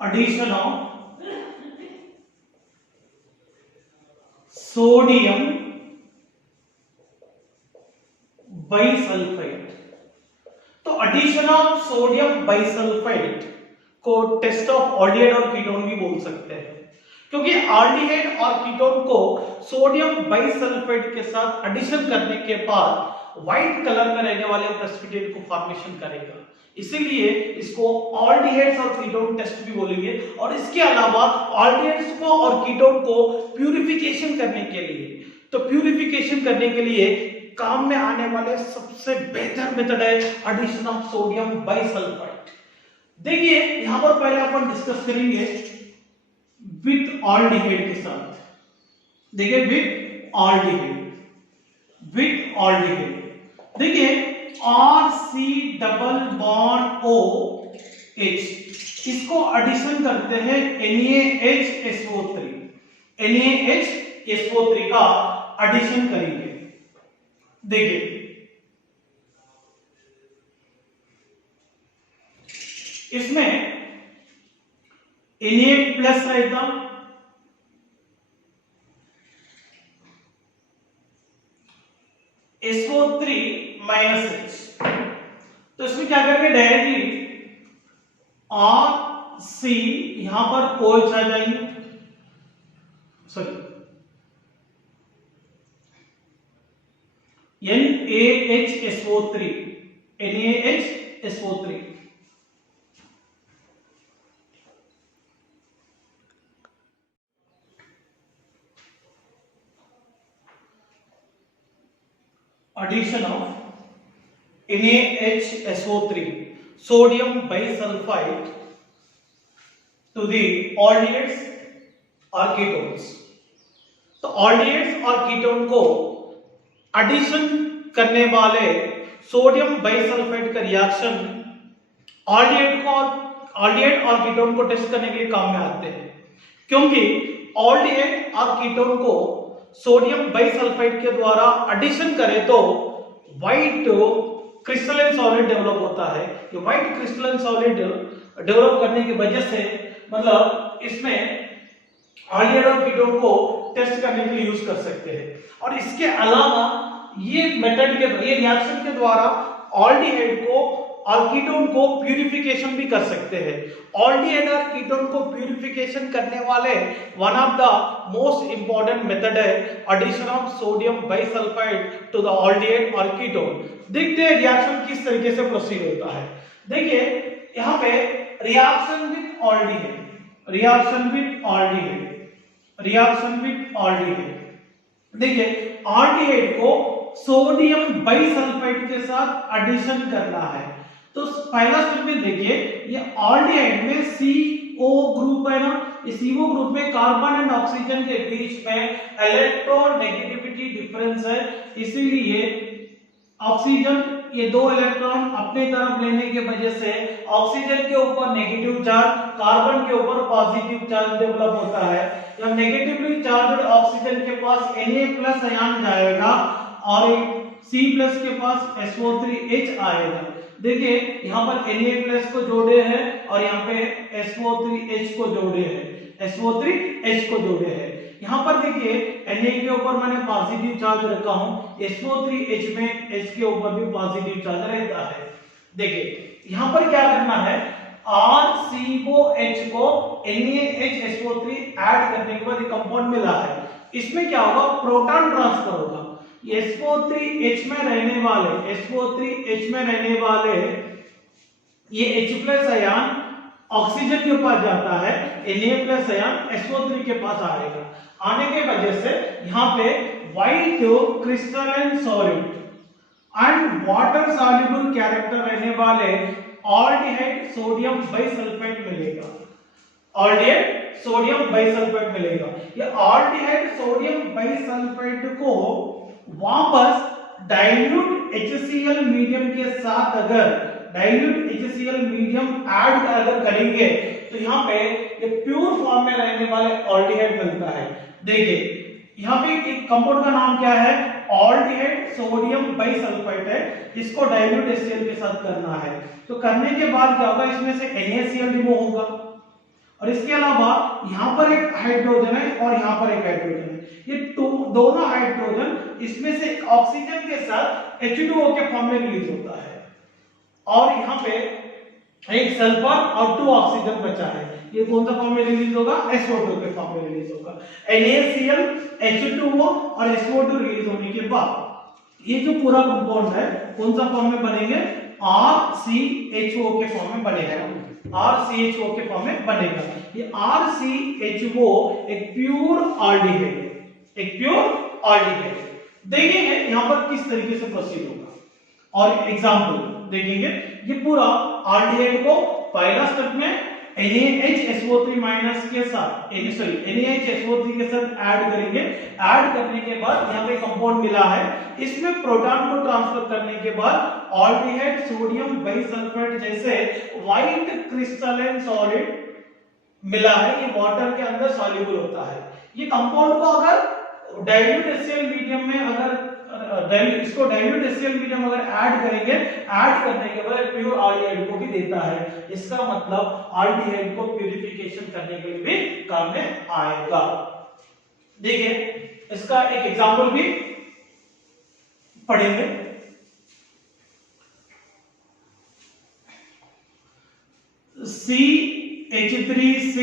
addition of sodium bisulphide, तो एडिशन ऑफ सोडियम बाइसल्फाइड को टेस्ट ऑफ ऑल्डिहाइड और कीटोन भी बोल सकते हैं, क्योंकि ऑल्डिहाइड और कीटोन को सोडियम बाइसल्फाइड के साथ एडिशन करने के बाद व्हाइट कलर में रहने वाले प्रेसिपिटेट को फॉर्मेशन करेगा, इसीलिए इसको ऑल्डिहाइड्स और कीटोन टेस्ट भी बोलेंगे। और इसके अलावा ऑल्डिहाइड्स को और कीटोन को प्यूरिफिकेशन करने के लिए, तो प्यूरिफिकेशन करने के लिए काम में आने वाले सबसे बेहतर मेथड है एडिशन ऑफ सोडियम बाइसल्फाइड। देखिए यहां पर पहले अपन डिस्कस करेंगे विद ऑल्डिहाइड के साथ, देखिए विद ऑल्डिहाइड, विद ऑल्डिहाइड देखिए RC डबल बॉन्ड OH, इसको एडिशन करते हैं NaHSO3, NaHSO3 का एडिशन करेंगे। देखिए इसमें Na+ रहेगा, SO3-H, तो इसमें क्या करेंगे डायरेक्टली RC, यहां पर OH आ जाएंगे, sorry NaHSO3, NaHSO3, addition of NaHSO3 sodium bisulphite to the aldehydes और कीटोन्स। तो ऑल्डिहाइड्स और कीटोन को एडिशन करने वाले सोडियम बाइसल्फाइड का रिएक्शन ऑल्डिहाइड और कीटोन को टेस्ट करने के लिए काम में आते हैं, क्योंकि ऑल्डिहाइड और कीटोन को सोडियम बाइसल्फाइड के द्वारा एडिशन करें तो व्हाइट क्रिस्टलाइन सॉलिड डेवलप होता है। ये व्हाइट क्रिस्टलाइन सॉलिड डेवलप करने की वजह से मतलब इसमें ऑल्डिहाइड और कीटोन को टेस्ट करने के लिए यूज कर सकते हैं। और इसके अलावा ये मेथड के ये रिएक्शन के द्वारा ऑल्डिहाइड को और कीटोन को प्यूरिफिकेशन भी कर सकते हैं। ऑल्डिहाइड और कीटोन को प्यूरिफिकेशन करने वाले one of the most important method है addition of sodium bisulphite to the aldehyde और कीटोन। देखते हैं रिएक्शन किस तरीके से प्रोसीड होता है। देखिए यहाँ पे reaction with aldehyde, reaction with aldehyde, reaction with aldehyde. देखिए ऑल्डिहाइड को सोडियम बाइसल्फाइड के साथ एडिशन करना है। तो पहला स्टेप में देखिए ये ऑल्डिहाइड में CO ग्रुप है ना, इस CO ग्रुप में कार्बन एंड ऑक्सीजन के बीच में इलेक्ट्रोनेगेटिविटी डिफरेंस है, इसीलिए ऑक्सीजन ये दो इलेक्ट्रॉन अपने तरफ लेने की वजह से ऑक्सीजन के ऊपर नेगेटिव चार्ज, कार्बन के ऊपर पॉजिटिव चार्ज डेवलप होता है। जब नेगेटिवली चार्ज ऑक्सीजन के पास Na+ आयन जाएगा और C+ के पास SO3H आएगा। देखिए यहाँ पर Na+ को जोड़े हैं और यहाँ पे SO3H को जोड़े हैं, SO3H को जोड़े हैं। यहाँ पर देखिए Na के ऊपर मैंने पॉजिटिव चार्ज रखा हूँ, SO3H में H के ऊपर भी पॉजिटिव चार्ज रहता है। देखिए यहाँ पर क्या करना है, RCOH को NaHSO3 ऐड करने के बाद कंपाउंड मिला है, इसमें क्या होगा, प्रोटॉन ट्रांसफर होगा। SO3H में रहने वाले SO3H में रहने वाले ये H+ आयन ऑक्सीजन के पास जाता है, Na+ आयन SO3 के पास आएगा। आने के वजह से यहाँ पे white crystalline solid and water soluble character रहने वाले ऑल्डिहाइड सोडियम बाइसल्फाइड मिलेगा, ऑल्डिहाइड सोडियम बाइसल्फाइड मिलेगा। ये ऑल्डिहाइड सोडियम बाइसल्फाइड को वापस डाइल्यूट HCl मीडियम के साथ अगर डाइल्यूट HCl मीडियम ऐड अगर करेंगे तो यहाँ पे ये प्योर फॉर्म में रहने वाले ऑल्डिहाइड मिलता है। देखिए यहाँ पे एक कंपाउंड का नाम क्या है, ऑल्डिहाइड सोडियम बाइसल्फाइड है, इसको डाइल्यूट HCl के साथ करना है। तो करने के बाद क्या होगा, इसमें से NaCl रिमूव होगा और इसके अलावा यहाँ पर एक हाइड्रोजन है और यहाँ पर एक हाइड्रोजन है। ये दोनों हाइड्रोजन इसमें से ऑक्सीजन के साथ H2O के फॉर्म में रिलीज होता है और यहाँ पे एक सल्फर और 2 ऑक्सीजन बचा है। ये कौन सा फॉर्म में रिलीज होगा, SO2 के फॉर्म में रिलीज होगा। NaCl H2O और SO2 रिलीज होने के बाद ये जो पूरा कंपाउंड है कौन सा फॉर्म में बनेंगे, RCHO के फॉर्म में बनेगा, RCHO के फॉर्म में बनेगा। ये RCHO एक प्योर ऑल्डिहाइड है, एक प्योर ऑल्डिहाइड। देखेंगे यहाँ पर किस तरीके से प्रोसीड होगा और एग्जांपल देखेंगे। ये पूरा ऑल्डिहाइड को पहला स्टेप में NaHSO3 माइनस के साथ NaHSO3 के साथ ऐड करेंगे। ऐड करने के बाद यहाँ पे कंपाउंड मिला है, इसमें प्रोटॉन को ट्रांसफर करने के बाद ऑल्डिहाइड सोडियम बाइसल्फाइड जैसे व्हाइट क्रिस्टलाइन सॉलिड मिला है, ये वाटर के अंदर सॉल्युबल होता है। ये कंपाउंड को अगर डाइल्यूट HCl मीडियम में अगर इसको डाइल्यूट HCl मीडियम अगर ऐड करेंगे, ऐड करने के बाद प्योर ऑल्डिहाइड को भी देता है। इसका मतलब ऑल्डिहाइड को प्यूरिफिकेशन करने के लिए भी काम में आएगा। देखिए इसका एक एग्जांपल भी पढ़ेंगे। CH3C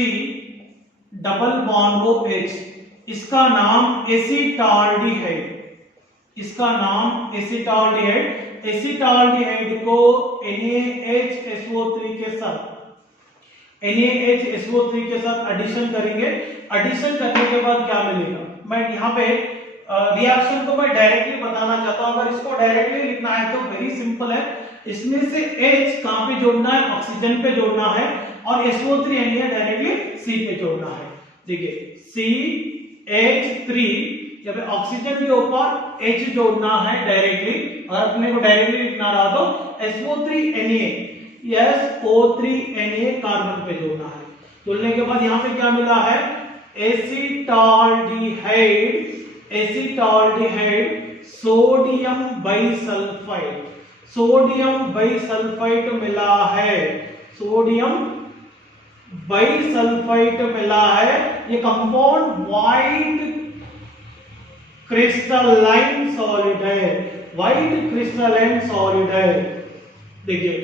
डबल बॉन्ड OH, इसका नाम एसिटाल्डिहाइड, इसका नाम एसिटाल्डिहाइड। एसिटाल्डिहाइड को NaHSO3 के साथ NaHSO3 के साथ एडिशन करेंगे। एडिशन करने के बाद क्या मिलेगा, मैं यहाँ पे रिएक्शन को मैं डायरेक्टली बताना चाहता हूं। अगर इसको डायरेक्टली लिखना है तो वेरी सिंपल है, इसमें से H कहां पे जोड़ना है, ऑक्सीजन पे जोड़ना है, और SO3 डायरेक्टली C पे जोड़ना है। देखिए CH3, जब ऑक्सीजन के ऊपर H जोड़ना है डायरेक्टली, और अपने को डायरेक्टली लिखना रहा तो SO3 कार्बन पे जोड़ना है। जोड़ने के बाद यहाँ पे क्या मिला है, acetaldehyde sodium bisulphide, sodium bisulphide मिला है, सोडियम बाइसल्फाइड मिला है। ये कंपाउंड व्हाइट क्रिस्टलाइन सॉलिड है, व्हाइट क्रिस्टलाइन सॉलिड है। देखिए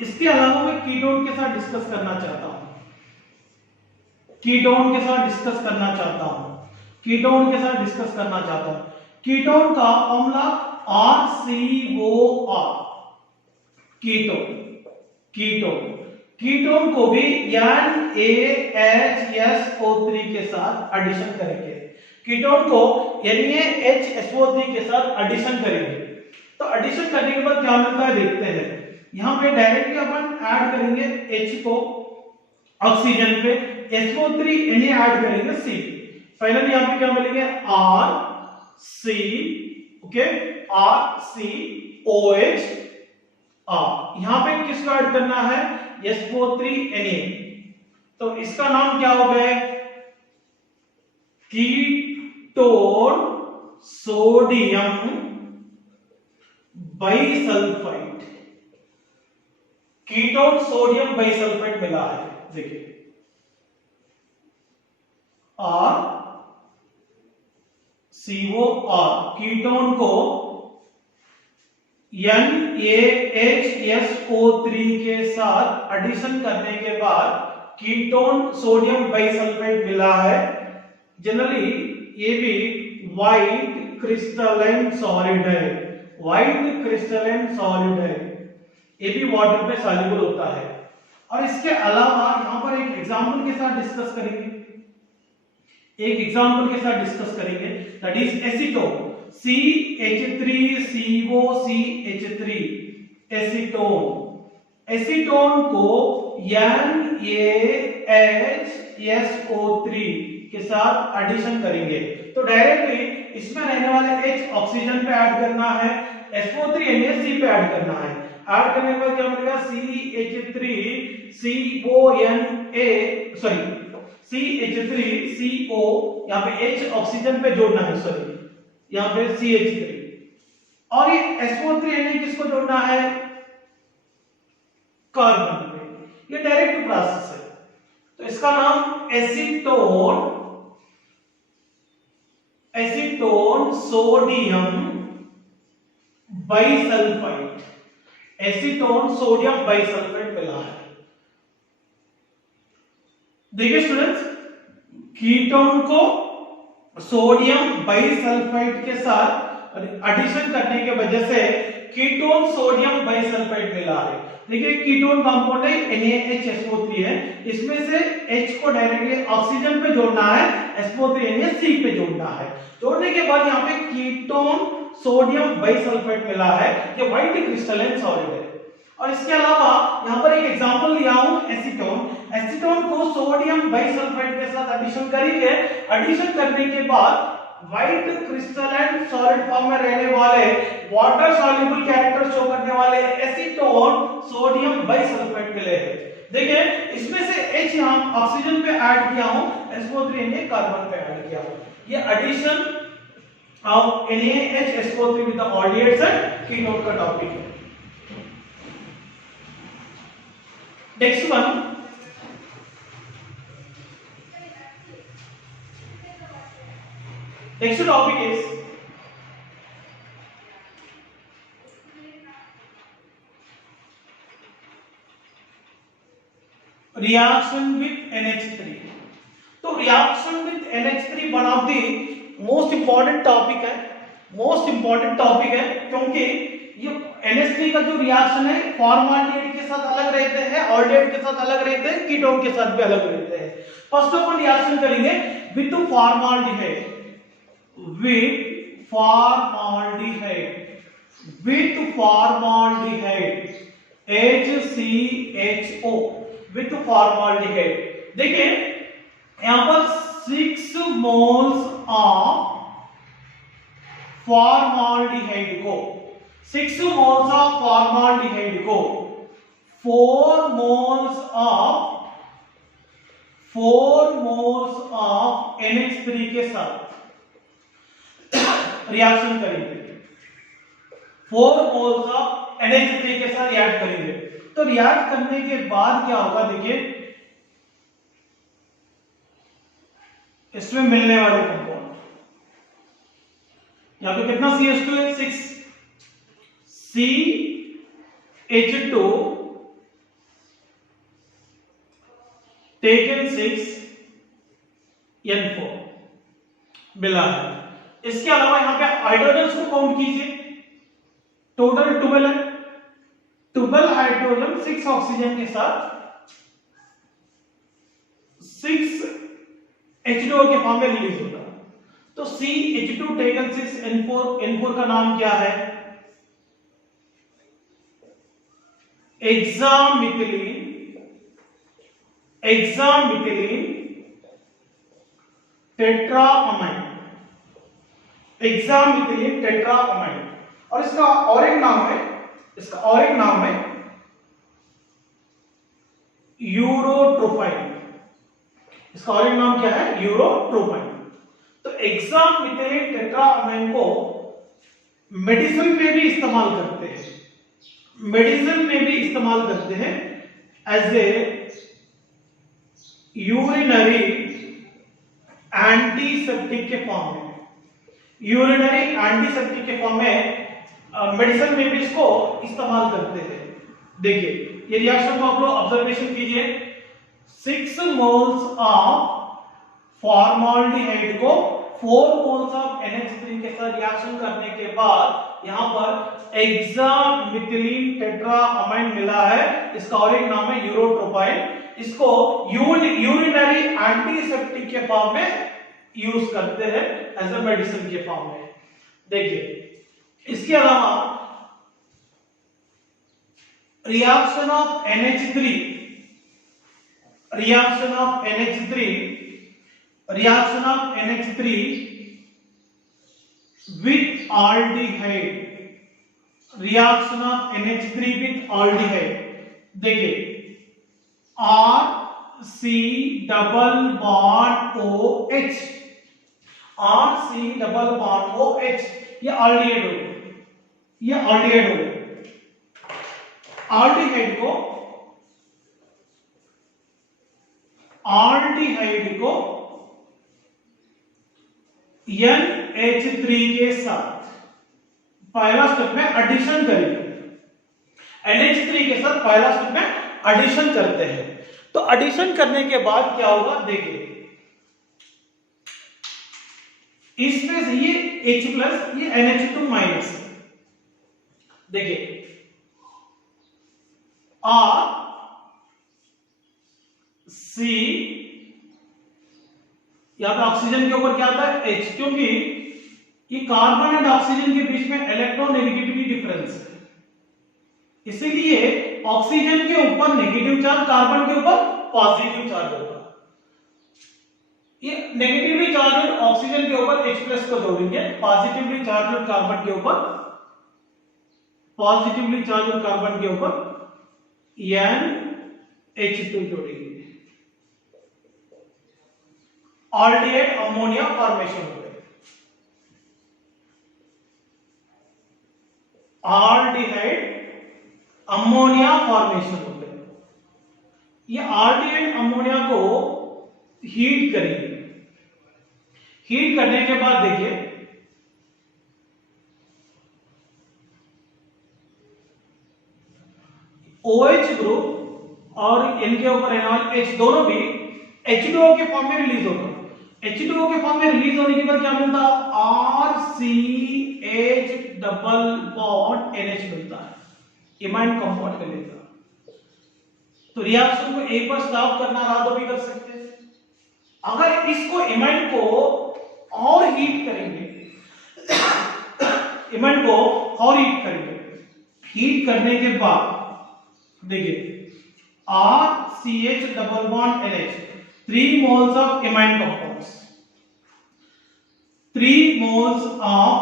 इसके अलावा मैं कीटोन के साथ डिस्कस करना चाहता हूं, कीटोन के साथ डिस्कस करना चाहता हूं, कीटोन के साथ डिस्कस करना चाहता हूं। कीटोन का formula RCOR, ketone, ketone, ketone को भी NaHSO3 के साथ एडिशन करेंगे, कीटोन को NaHSO3 के साथ एडिशन करेंगे। तो एडिशन करने के बाद क्या मिलता है देखते हैं। यहां पे डायरेक्टली अपन ऐड करेंगे H को ऑक्सीजन पे, SO3 Na ऐड करेंगे C। फाइनली यहां पे क्या मिलेंगे RC, ओके, RCOH। यहां पे किसको ऐड करना है, SO3 Na। तो इसका नाम क्या हो गया, ketone sodium bisulphide, ketone sodium bisulphide मिला है। देखिए RCOR, कीटोन को NaHSO3 के साथ एडिशन करने के बाद कीटोन सोडियम बाइसल्फाइड मिला है। जनरली ये भी व्हाइट क्रिस्टलाइन सॉलिड है, व्हाइट क्रिस्टलाइन सॉलिड है, ये भी वाटर पे सॉल्युबल होता है। और इसके अलावा यहां पर एक एग्जांपल के साथ डिस्कस करेंगे, एक एग्जांपल के साथ डिस्कस करेंगे, that is acetone, CH3COCH3, acetone, acetone को NaHSO3 के साथ एडिशन करेंगे। तो डायरेक्टली इसमें रहने वाले H ऑक्सीजन पे ऐड करना है, SO3 NaC पे ऐड करना है। ऐड करने के बाद क्या मिलेगा, CH3CO, यहाँ पे H ऑक्सीजन पे जोड़ना है, सॉरी यहाँ पे CH3, और ये SO3 Na किसको जोड़ना है, कार्बन पे। ये डायरेक्ट प्रोसेस है। तो इसका नाम acetone, acetone sodium bisulphide, acetone sodium bisulphide मिला है। देखिए स्टूडेंट्स, कीटोन को सोडियम बाइसल्फाइड के साथ एडिशन करने के वजह से कीटोन सोडियम बाइसल्फाइड मिला है। देखिए कीटोन कंपाउंड है, NaHSO3 है, इसमें से H को डायरेक्टली ऑक्सीजन पे जोड़ना है, SO3 NaC पे जोड़ना है। जोड़ने के बाद यहाँ पे कीटोन सोडियम बाइसल्फाइड मिला है, ये व्हाइट क्रिस्टलाइन सॉलिड है। और इसके अलावा यहाँ पर एक एग्जांपल लिया हूं, एसीटोन, एसीटोन को सोडियम बाइसल्फाइड के साथ एडिशन करेंगे। एडिशन करने के बाद व्हाइट क्रिस्टलाइन सॉलिड फॉर्म में रहने वाले वाटर सॉल्युबल कैरेक्टर शो करने वाले एसीटोन सोडियम बाइसल्फाइड मिले हैं। देखिए इसमें से H यहां ऑक्सीजन पे ऐड किया हूं, SO3 ने कार्बन पे ऐड किया हूं। ये addition of NaHSO3 with the aldehydes and ketone का टॉपिक है। Next one, next topic is reaction with NH3। तो reaction with NH3 one of the most important topic है, मोस्ट इंपॉर्टेंट टॉपिक है, क्योंकि ये NH3 का जो रिएक्शन है फॉर्माल्डिहाइड के साथ अलग रहते हैं, ऑल्डिहाइड के साथ अलग रहते हैं, कीटोन के साथ भी अलग रहते हैं। फर्स्ट अपन रिएक्शन करेंगे with formaldehyde, with formaldehyde, with formaldehyde, HCHO, with formaldehyde। देखिए यहां पर 6 मोल्स ऑफ फॉर्माल्डिहाइड को 6 मोल्स ऑफ फॉर्माल्डिहाइड को 4 मोल्स ऑफ NH3 के साथ रिएक्शन करेंगे। 4 मोल्स ऑफ NH3 के साथ रिएक्ट करेंगे। तो रिएक्ट करने के बाद क्या होगा, देखिए इसमें मिलने वाले कंपाउंड, यहां पे कितना CH2 है, 6 CH2 टेकन 6 N4 मिला है। इसके अलावा यहां पे हाइड्रोजन को काउंट कीजिए, टोटल 12 है। 12 हाइड्रोजन 6 ऑक्सीजन के साथ 6 H2O के फॉर्म में रिलीज होता है। तो CH2 टेकन 6 N4 का नाम क्या है, हेक्सामिथिलीन टेट्राअमाइड, हेक्सामिथिलीन टेट्राअमाइड। और इसका और एक नाम है यूरोट्रोपाइन। इसका और एक नाम क्या है, यूरोट्रोपाइन। तो हेक्सामिथिलीन टेट्राअमाइड को मेडिसिन में भी इस्तेमाल करते हैं, एज ए यूरिनरी एंटीसेप्टिक के फॉर्म में, मेडिसिन में भी इसको इस्तेमाल करते हैं। देखिए ये रिएक्शन को आप लोग ऑब्जर्वेशन कीजिए, 6 मोल्स ऑफ फॉर्माल्डिहाइड को 4 मोल्स ऑफ NH3 के साथ रिएक्शन करने के बाद यहां पर हेक्सामिथिलीन टेट्राअमाइड मिला है। इसका और एक नाम है यूरोट्रोपाइन। इसको यूरिनरी एंटीसेप्टिक के फॉर्म में यूज करते हैं, एज अ मेडिसिन के फॉर्म में। देखिए इसके अलावा reaction of NH3 with aldehyde, देखिए RC डबल बॉन्ड OH, ये aldehyde हो गया, aldehyde को NH3 के साथ पहला स्टेप में एडिशन करेंगे। NH3 के साथ पहला स्टेप में एडिशन करते हैं। तो एडिशन करने के बाद क्या होगा, देखिए इसमें से ये H प्लस, ये NH2 माइनस, देखिए C, यहां पर ऑक्सीजन के ऊपर क्या आता है H, क्योंकि ये कार्बन एंड ऑक्सीजन के बीच में इलेक्ट्रोनेगेटिविटी डिफरेंस है, इसीलिए ऑक्सीजन के ऊपर नेगेटिव चार्ज, कार्बन के ऊपर पॉजिटिव चार्ज होगा। ये नेगेटिवली चार्ज ऑक्सीजन के ऊपर H प्लस को जोड़ेंगे, पॉजिटिवली चार्ज कार्बन के ऊपर NH2 जोड़ेंगे। ऑल्डिहाइड अमोनिया फॉर्मेशन हो गया, ये ऑल्डिहाइड अमोनिया को हीट करेंगे। हीट करने के बाद देखिए OH ग्रुप और इनके ऊपर एनॉल H दोनों भी H2O के फॉर्म में रिलीज होगा। H2O के फॉर्म में रिलीज होने के बाद क्या मिलता है, RCH डबल बॉन्ड NH मिलता है, इमाइन कंपाउंड में मिलता है। तो रिएक्शन को एक बार स्टॉप करना रहा तो भी कर सकते हैं। अगर इसको इमाइन को और हीट करेंगे इमेंट को और हीट करेंगे। हीट करने के बाद देखिए RCH double bond NH 3 moles of imine compounds, 3 moles of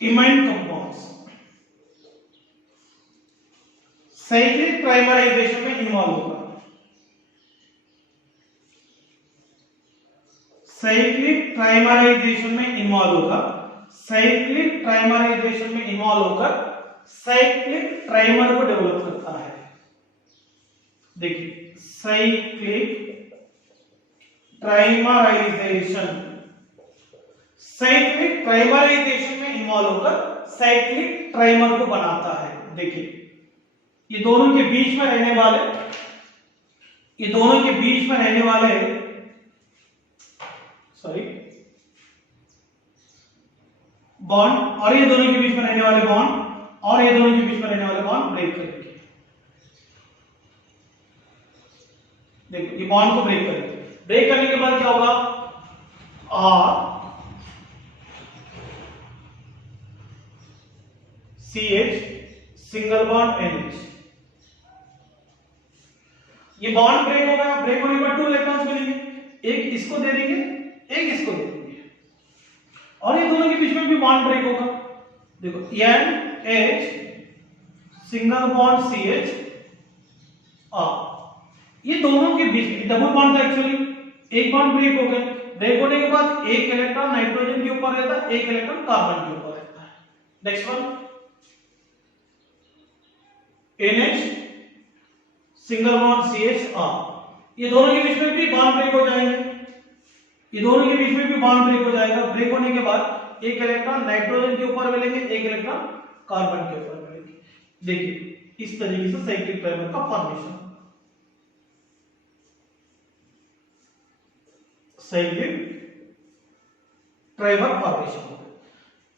imine compounds cyclic trimerisation में इन्वॉल्व होगा। साइक्लिक ट्राइमराइजेशन में इन्वॉल्व होगा। साइक्लिक ट्राइमराइजेशन में इन्वॉल्व होकर साइक्लिक ट्राइमर को डेवलप करता है। देखिए साइक्लिक ट्राइमराइजेशन, साइक्लिक ट्राइमराइजेशन में इन्वॉल्व होकर साइक्लिक ट्राइमर को बनाता है। देखिए ये दोनों के बीच में रहने वाले, ये दोनों के बीच में रहने वाले बॉन्ड और ये दोनों के बीच में रहने वाले बॉन्ड और ये दोनों के बीच में रहने वाले बॉन्ड ब्रेक करेंगे। देखो ये बॉन्ड को ब्रेक करेंगे। ब्रेक करने के बाद क्या होगा, RCH सिंगल बॉन्ड NH, ये बॉन्ड ब्रेक हो गया। ब्रेक होने के बाद 2 इलेक्ट्रॉन्स मिलेंगे, एक इसको दे देंगे, एक इसको दे देंगे और ये दोनों के बीच में भी बॉन्ड ब्रेक होगा। देखो NH सिंगल बॉन्ड CH ये दोनों के बीच में डबल बॉन्ड था एक्चुअली, एक बॉन्ड ब्रेक हो गया। ब्रेक होने के बाद एक इलेक्ट्रॉन नाइट्रोजन के ऊपर रहता है, एक इलेक्ट्रॉन कार्बन के ऊपर रहता है। Next one NH single bond CH ये दोनों के बीच में भी बॉन्ड ब्रेक हो जाएंगे, ये दोनों के बीच में भी बॉन्ड ब्रेक हो जाएगा। ब्रेक होने के बाद एक इलेक्ट्रॉन नाइट्रोजन के ऊपर मिलेंगे, एक इलेक्ट्रॉन कार्बन के ऊपर मिलेंगे। देखिए इस तरीके से साइक्लिक ट्राइमर का फॉर्मेशन, साइक्लिक ट्राइमर फॉर्मेशन।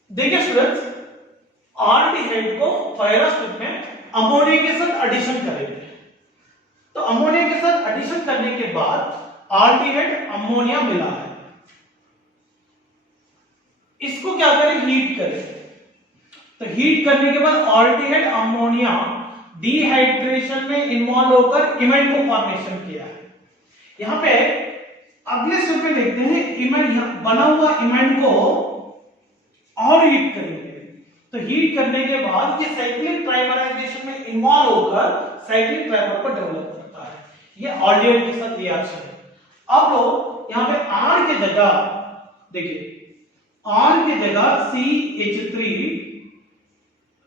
देखिए स्टूडेंट्स आल्डिहाइड को पहला स्टेप में अमोनिया के साथ एडिशन करेंगे। तो अमोनिया के साथ एडिशन करने के बाद आल्डिहाइड अमोनिया मिला है, इसको क्या करें, हीट करें। तो हीट करने के बाद आल्डिहाइड अमोनिया डिहाइड्रेशन में इन्वॉल्व होकर इमेन को फॉर्मेशन किया है। यहां पे अगले स्टेप में देखते हैं इमेन, बना हुआ इमेन को और हीट करेंगे। तो हीट करने के बाद ये साइक्लिक ट्राइमराइजेशन में इन्वॉल्व होकर साइक्लिक ट्राइमर को डेवलप करता है। ये आल्डिहाइड के साथ रिएक्शन है। अब लोग यहां पे R की जगह देखिए, R की जगह CH3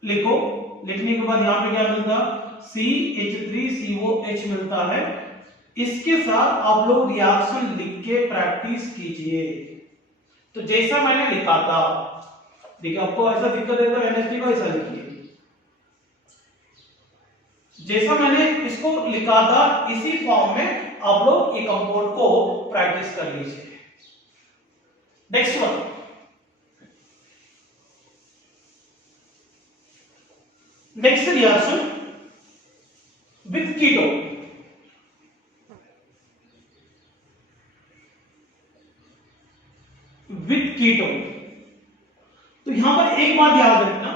लिखो। लिखने के बाद यहां पे क्या मिलता, CH3COH मिलता है। इसके साथ आप लोग रिएक्शन लिख के प्रैक्टिस कीजिए। तो जैसा मैंने लिखा था, देखिए आपको ऐसा दिक्कत है तो NH3 को ऐसा लिखिए, जैसा मैंने इसको लिखा था इसी फॉर्म में आप लोग ये कंपाउंड को प्रैक्टिस कर लीजिए। Next one, next reaction with ketone. With ketone, तो यहां पर एक बात याद रखना,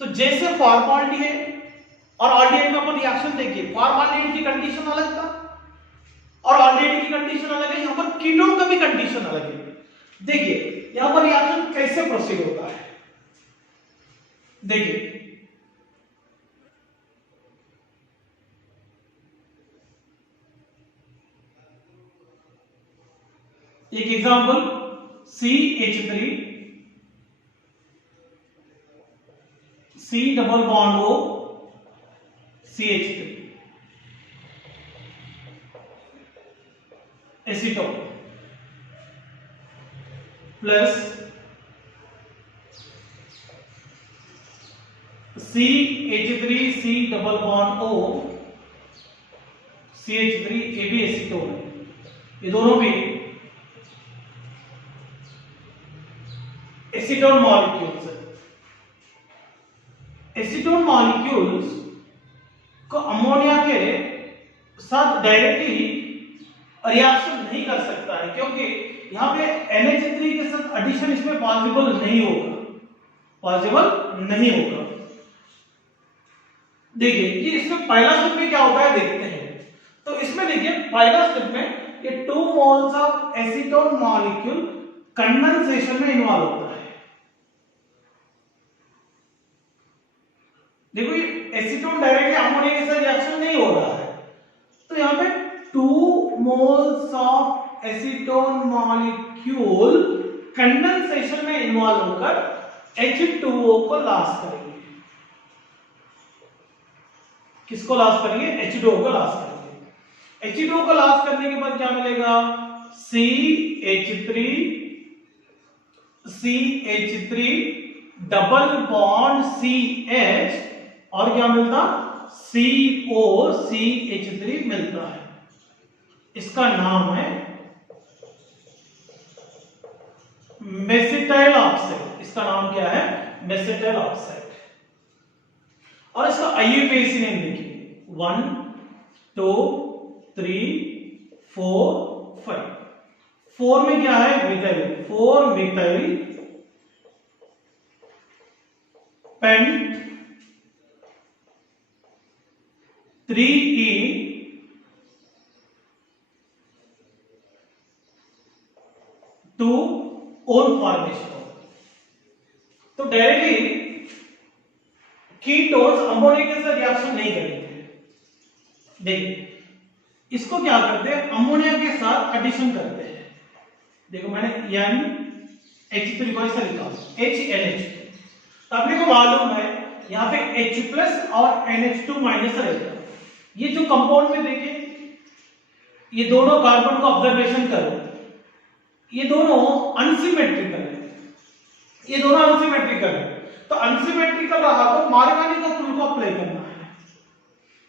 तो जैसे फॉर्माल्डिहाइड और आल्डिहाइड में अपन रिएक्शन देखिए, फॉर्माल्डिहाइड की कंडीशन अलग था और आल्डिहाइड की कंडीशन अलग है, यहां पर कीटोन का भी कंडीशन अलग है। देखिए यहां पर रिएक्शन कैसे प्रोसीड होता है, देखिए एक example CH3 C double bond O CH3 acetone plus CH3 C double bond O CH3 ये भी एसीटोन है, ये दोनों भी एसीटोन मॉलिक्यूल्स है। एसीटोन मॉलिक्यूल्स को अमोनिया के साथ डायरेक्टली रिएक्शन नहीं कर सकता है, क्योंकि यहां पे NH3 के साथ एडिशन इसमें पॉसिबल नहीं होगा, पॉसिबल नहीं होगा। देखिए ये इसमें पहला स्टेप में क्या होता है देखते हैं। तो इसमें देखिए पहला स्टेप में ये 2 moles of acetone molecule condensation में इन्वॉल्व होता है। देखो ये एसीटोन डायरेक्टली अमोनिया के साथ रिएक्शन नहीं हो रहा है, तो यहां पे 2 moles of acetone molecule condensation में इन्वॉल्व होकर H2O को लॉस करेंगे। किसको लॉस करेंगे? H2O को लॉस करेंगे। H2O को लॉस करने के बाद क्या मिलेगा? CH3 डबल बॉन्ड CH और क्या मिलता? COCH3 मिलता है। इसका नाम है मेसिटाइल ऑक्साइड। इसका नाम क्या है? Mesityl oxide. और इसका IUPAC नेम देखिए 1 2 3 4 5। 4 में क्या है? Methyl, 4 methyl paint 3E 2 own formation. तो डायरेक्टली कीटोन्स अमोनिया के साथ रिएक्शन नहीं करेंगे। देखिए इसको क्या करते हैं? अमोनिया के साथ एडिशन करते हैं। देखो मैंने NH3 को ऐसा लिखा HNH। तो अपने को मालूम है यहाँ पे H+ और NH2- रहेगा। ये जो कंपाउंड में देखिए ये दोनों कार्बन को ऑब्जर्वेशन करो, ये दोनों अनसिमेट्रिकल है, ये दोनों अनसिमेट्रिकल है। तो अनसिमेट्रिकल रहा तो मार्गानी का फुल को अप्लाई करना है।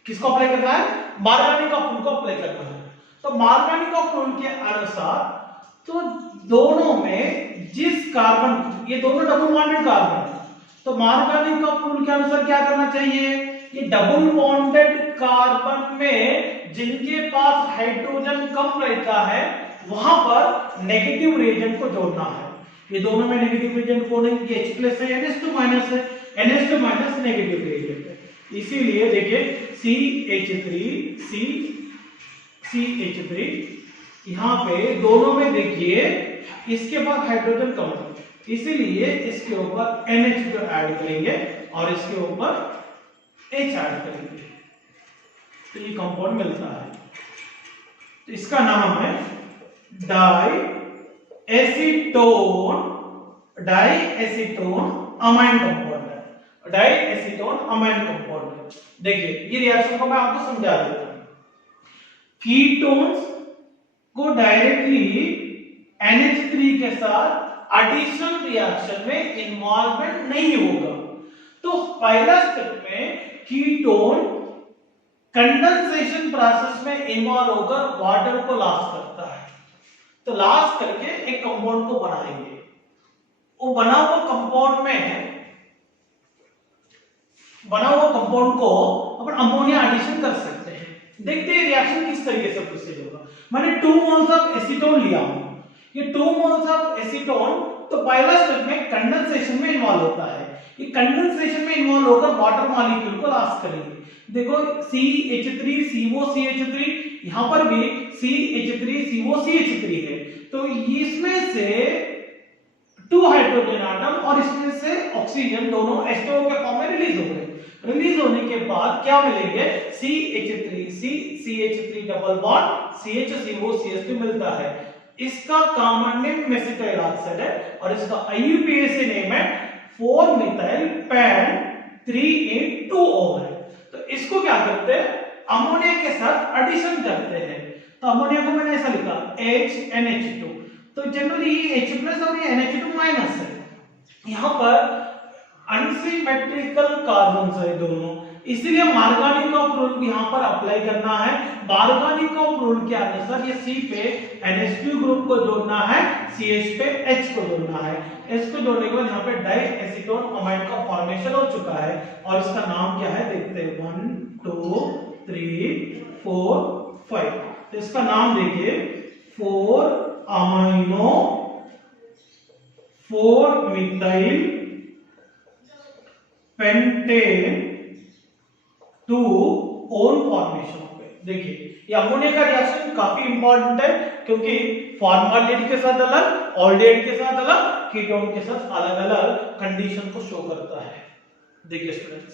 किसको अप्लाई करना है? मार्गानी का फुल को अप्लाई करना है। तो मार्गानी का फुल के अनुसार तो दोनों में जिस कार्बन, ये दोनों डबल बॉन्डेड कार्बन है, तो मार्गानी का फुल के अनुसार क्या करना चाहिए? ये डबल बॉन्डेड कार्बन में जिनके पास हाइड्रोजन कम रहता है वहां पर नेगेटिव रिएजेंट को जोड़ना है। ये दोनों में नेगेटिव रिएजेंट कौन है? ये H+ है, NH2- है। NH2- नेगेटिव रिएजेंट है। इसीलिए देखिए CH3 यहां पे दोनों में देखिए इसके पास हाइड्रोजन कम है, इसीलिए इसके ऊपर NH2 ऐड करेंगे और इसके ऊपर H ऐड करेंगे, तो ये कंपाउंड मिलता है। तो इसका नाम है डाई एसीटोन अमाइन कंपाउंड है। डाई एसीटोन अमाइन कंपाउंड है। देखिए ये रिएक्शन को मैं आपको समझा देता हूं। कीटोन्स को डायरेक्टली NH3 के साथ एडिशन रिएक्शन में इन्वॉल्वमेंट नहीं होगा। तो पहला स्टेप में कीटोन कंडेंसेशन प्रोसेस में इन्वॉल्व होकर वाटर को लॉस करता है। तो लॉस करके एक कंपाउंड को बनाएंगे। वो बना हुआ कंपाउंड को अपन अमोनिया एडिशन कर सकते हैं। देखते हैं रिएक्शन किस तरीके से प्रोसीड होगा। मैंने 2 मोल्स ऑफ एसीटोन लिया हूं। ये 2 मोल्स ऑफ एसीटोन तो पहला स्टेप में कंडेंसेशन में इन्वॉल्व होता है। ये कंडेंसेशन में इन्वॉल्व होकर वाटर मॉलिक्यूल को लॉस करेंगे। देखो CH3 COCH3, यहां पर भी CH3 COCH3 है। तो इसमें से 2 हाइड्रोजन आटम और इसमें से ऑक्सीजन दोनों H2O के फॉर्म में रिलीज हो गए। रिलीज होने के बाद क्या मिलेंगे? CH3 डबल बॉन्ड CHCOCH2 मिलता है। इसका कॉमन नेम मेसिटाइल ऑक्साइड है और इसका IUPAC नेम है 4 मिथाइल पेंट 3E2O है। तो इसको क्या करते हैं? अमोनिया के साथ एडिशन करते हैं। तो अमोनिया को मैंने ऐसा लिखा HNH2। तो जनरली ये H+ और ये NH2- है। यहां पर अनसिमेट्रिकल कार्बन है दोनों, इसलिए मार्गानी का रूल यहां पर अप्लाई करना है। मार्गानी का रूल के अनुसार ये C पे NH2 ग्रुप को जोड़ना है, CH पे H को जोड़ना है। H को जोड़ने के बाद यहाँ पे डाई एसीटोन अमाइन का फॉर्मेशन हो चुका है और इसका नाम क्या है देखते हैं 1 2 3 4 5। तो इसका नाम देखिए 4 amino 4 methyl pentane two own formation हो गए। देखिए ये अमोनिया का रिएक्शन काफी इंपॉर्टेंट है, क्योंकि फॉर्मालिन के साथ अलग, ऑल्डेहाइड के साथ अलग, कीटोन के साथ अलग अलग कंडीशन को शो करता है। देखिए स्टूडेंट्स,